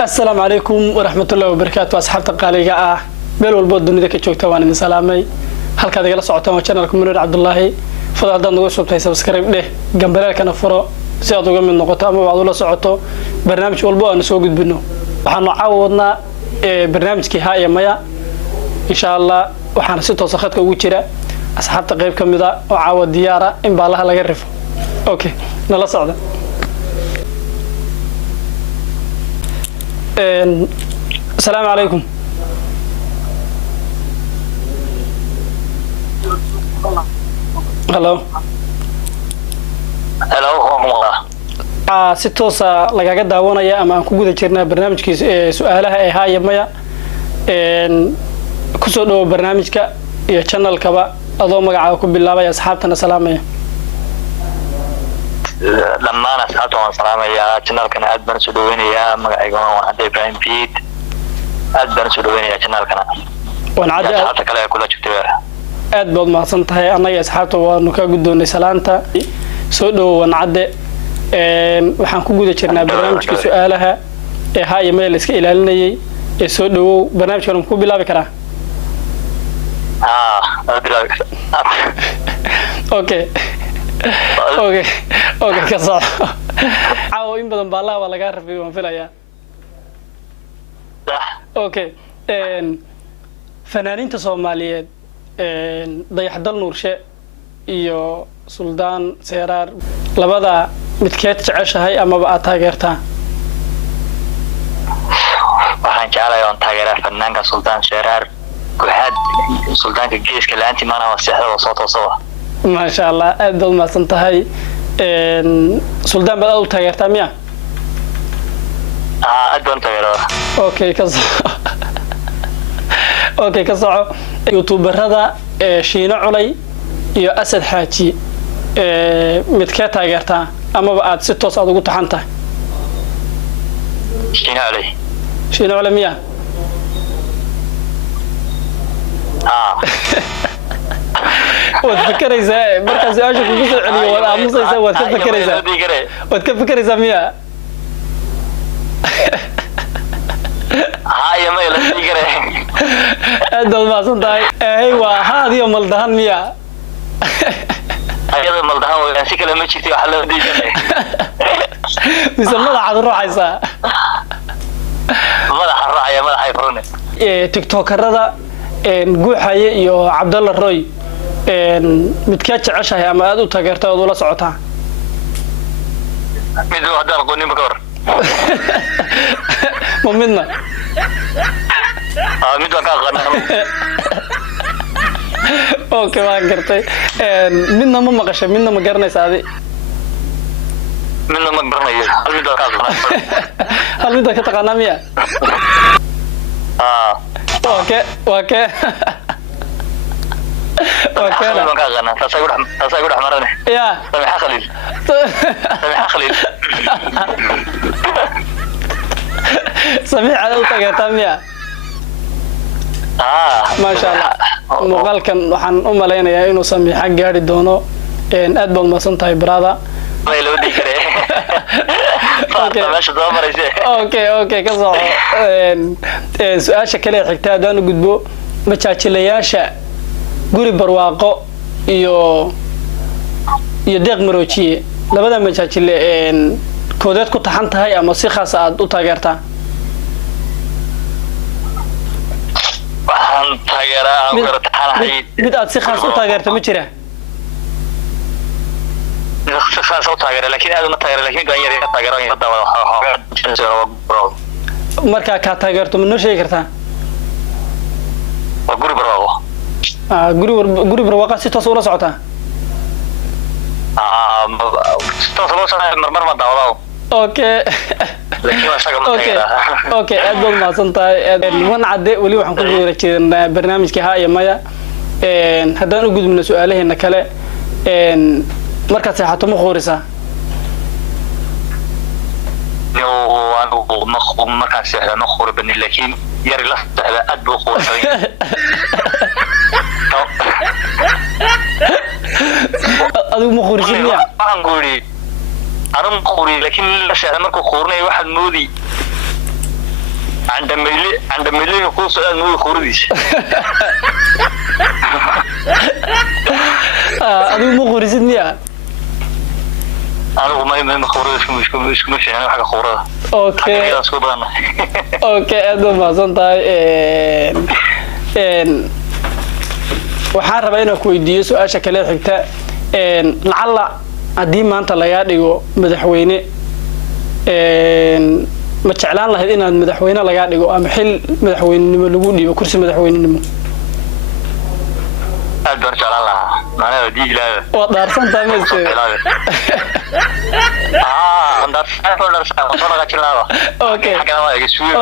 السلام عليكم ورحمة الله وبركاته أصحاب تقاليقة بل والبود دنيا كجوكتا وأنا من سلامي هل كذا جلس عطوا وشانلكم منير عبد الله فضل دان نقول سبتي سبسكرايب له جنبنا كان فرو سيادو جم من نقطة ما بعض الله سعطوا برنامج والبود أنا سوق بينه وحنعوضنا برنامج كهاية مايا إن شاء الله وحنسيت وسخت كوجرة أصحاب تقريب كم ذا وعاود ديارة إن بالله لا يعرف أوكي نلا صعدة السلام عليكم هلو si toosa lagaga daawanaya ama aan ku guda jirnaa barnaamijkiisa su'aalaha ee haaya maya ku soo dhaw barnaamijka iyo channelkaba adoo magacaaga ku bilaabay asxaabtana salaamaya dhammaan asxaabta waan salaamayaa channelkana aad baan soo dhaweynayaa magacayga waa Cabdi Ibrahim Piet aad baan soo dhaweynayaa channelkana waan asxaabta kale kula joogtay aad baad mahadsan tahay anaga asxaabta waanu ka guddoonay salaanta soo dhaw Cabdi waxaan ku guda jirnaa barnaamijka su'aalaha ee haaya meel iska ilaalinayay ee soo dhaw barnaamijkan ku bilaabi karaa okay كصح عاو إن بدن بالله ولا قارف في منفلة أوكي فنانين تصوماليات ضيح دل نور شيء إيو سلطان سيرار لبدا متكات تعيش هاي أما بقى تاجرتها waxaan jeclahay oo taageera fanaanka Sultan Sherar kuxad sultaanka geeska laanti maana wasixda soo toosaba ما شاء الله أدل ما سنتهي سلطان بدأوا تغيرتها مياه أدل تغيرها أوكي أوكي كصعو يوتيوبر هذا شينا علي يو أسد حاجي متكات تغيرتها أما بعد ستة صادق وتحنتها شينا علي مياه وتفكر إذا مركز أشوف المسؤول عليه ولا مسؤول إذا وتفكر إذا مياه هاي ما يلا تيجري أدل ما صنطاي أيوة هذه يوم الدهان مياه هذا مالدهان ولا شكله ما شفتي وحلا تيجري بسم الله عاد الروح عيسى ما راح الرعية ما راح يفرونه تيك توك هذا نقول حي يو عبد الله الروي متكاتش عشها ما أدو تاجرتها ولا صعتها. مدو هذا القوني مكور. ممنا. مدو كأغنى. أوكي ما قرتي. منا ما مقشة منا ما قرني سادي. منا ما قرني. هل مدو كأغنى. هل مدو كتقنا ميا. اوكي أنا مكاغنا تسايق أحمرني يا سميح خليل سميح على وتقاتميا ما شاء الله مقال كان وحن أملينا يا إنه سميح جاري دونه إن أدبل ما سنتهي برادا ما يلودي كره اوكي كصو سؤال شكله xigta hadaan u gudbo majaajilayaasha guri barwaaqo iyo deeq maroojiye labada majaajile koodeed ku taxan tahay ama si khaas ah u taageertaa waxaan taageeraa aan ku taxanahay mid aad si khaas u taageerto ma jira خلاص صوت تاجر لكن هذا ما تاجر لكن قاعد يريد تاجر marka ka taageerto ma noo sheegi kartaa guri barwaaqo guri barwaaqo si toos ula socotaa toos loo soo marmar ma daawado okay okay aad baad mahadsantahay wan cadde wali waxaan ku guura jeednaa barnaamijka haaya maya haddaan u gudubno su'aalaheena kale marka saxato ma qoorisa ما كان سهل نخور بني لكن يري لا سهل أدبو خور أدو مخورسين يا أنا مخوري لكن لا سهل مركو خورني واحد مودي عندما يقول سؤال مو خوريش adigu ma qorisid miya أنا ما خوريش مش يعني حاجة خورة okay okay aad u mahadsan tahay waxaan rabaa inaan ku weydiiyo su'aasha kale xigta lacala haddii maanta laga dhigo madaxweyne ma jeclaan lahayd inaad madaxweyne laga dhigo ama xil madaxweynenimo lagu dhiibo kursi madaxweynenimo aad baan jeclaan lahaa macnaheedu diig ilaahay waa daarsan tahay meesha okay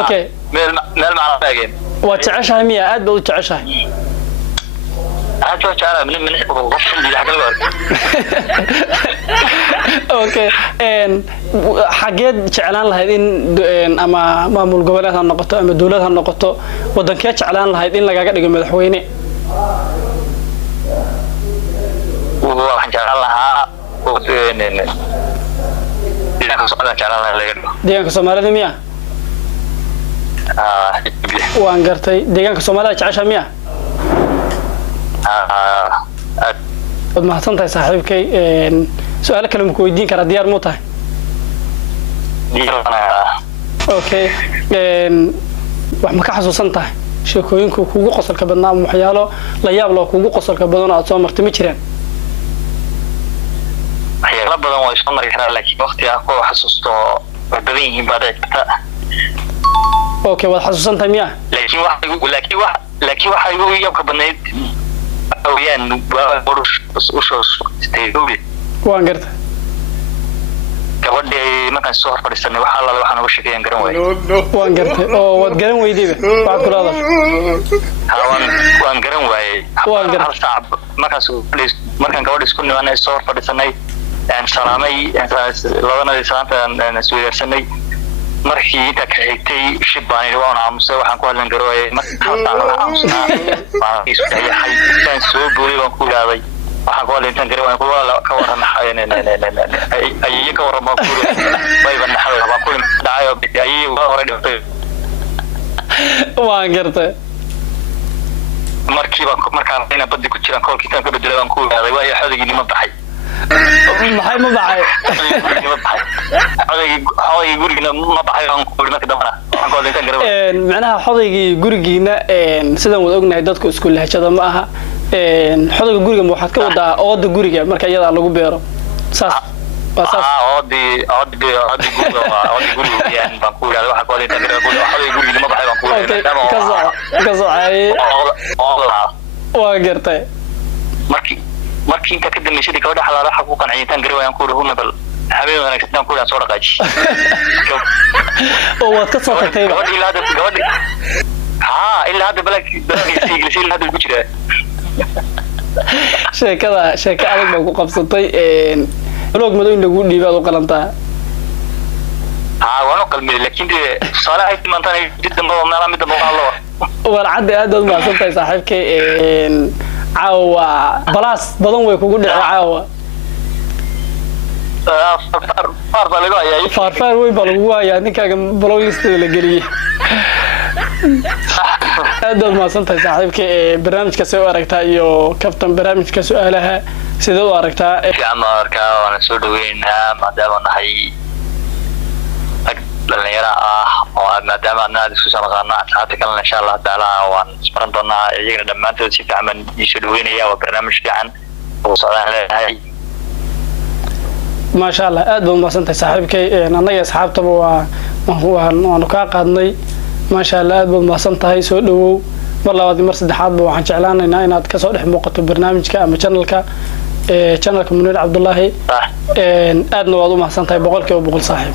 okay meel macna taageen waa jeceshahay miya aad baad u jeceshahay okay xageed jeclaan lahayd in ama maamul goboleed ha noqoto ama dawlad ha noqoto wadankee jeclaan lahayd in lagaga dhigo madaxweyne waxaan jeclaan lahaa deegaanka Soomaalida miya waan gartay deegaanka Soomaalida jeceshahay miya waad mahadsantahay saaxiibkay su'aalo kale ma ku weydiin karaa diyaar mu tahay okay wax ma ka xasuusan tahay sheekooyinku kugu qosolka badnaa ama waxyaalo la yaab loo kugu qosolka badan oo aad soo martay ma jiraan waxyaalo badan way soo mari karaan laakiin waqti aan ku xasuusto badan yihiin baad jirta okay waad xasuusan tahay miya laakiin waxa igu yaabka badnayd awiyaan waan gartay gabadhii markaan soo fadhiisanay waxa alla waxaan uga sheekeeyaan garan waayay waan gartay oo waad garan weydayba waad ku raadar waan garan waayay waan gartay markaan gabadhii isku nimaanay soo fadhiisanay aan salaamay labadii salaanta isweydaarsanay markii inta ka xigtay shibaan waan aamusay waxaan ku hadlan garoobay markaan aamusnaa waan isku dhayahay intaan soo boolay waan ku ilaaday waxaan ku hadlan intaan garoobay ku wala ka waran ayay ka waran ma ku bayban naxay baan ku dhacayo ayay hore dhintay waan gartay markaan ina baddi ku jiraan koolkii tan ka bedelay waan ku ilaaday waa xadigii nima baxay maxay ma baxay xodaygii gurigiina ma baxay aan ku marka dambana waxaan ku hadlaytan garaba macnaha xodaygii gurigiina sidaan wada ognahay dadku isku lahjada ma aha xodayga guriga waxaad ka wadaa ooda guriga marka iyada lagu beero saas oodi guriga baan ku ilaalay waxaan ku hadlaytan garaba xodayga gurigiina ma baxay baan ku ilaalay ka socay waa gartay markii inta ka dambeysay gabadha xalaal waxa ku qanciyay garawayaan ku ruhuna bal habeen wanaagsan ku yaan soo dhaqaaji oo waad ka soo tagtay gabadhi ilaa hada balaki ilaa hada ku jira sheeka adag baa ku qabsatay log madow in lagu dhiibaad u qalantaa waan u qalmay laakiin salaah ay timaantaan jidda ma meela mid ma qaalo wal cad aad u mahadsantahay saaxiibkay caawa balaas badan way kugu dhacay caawa farfar way bal ugu hayaa ninkaaga blogistada la geliyay aad u mahadsantahay saaxiibkay barnaamijka soo aragtaa iyo kaftan barnaamijka su'aalaha sidoo u aragtaa fiican arkaa waan soo dhaweynaa maadaama nahay dhalinyaro oo maadaama aad isku sanaqaano asxaabta kalena insha Allah taala waan isbaran doonaa iyagana dhammaantood si fiican isoo dhaweynaya waa barnaamij fiican oo socdaan leeyahay ما شاء الله أدب ما سنت صاحبك أنا يا أصحاب تبوا وأنا كقادني ما شاء الله أدب ما سنت هاي سودو والله هذه مرصد حاب وحن شعلان إن أتكسر موقع برنامج كأم channel منير عبد الله أدنى وضو ما سنت هاي بقولك وبقول صاحب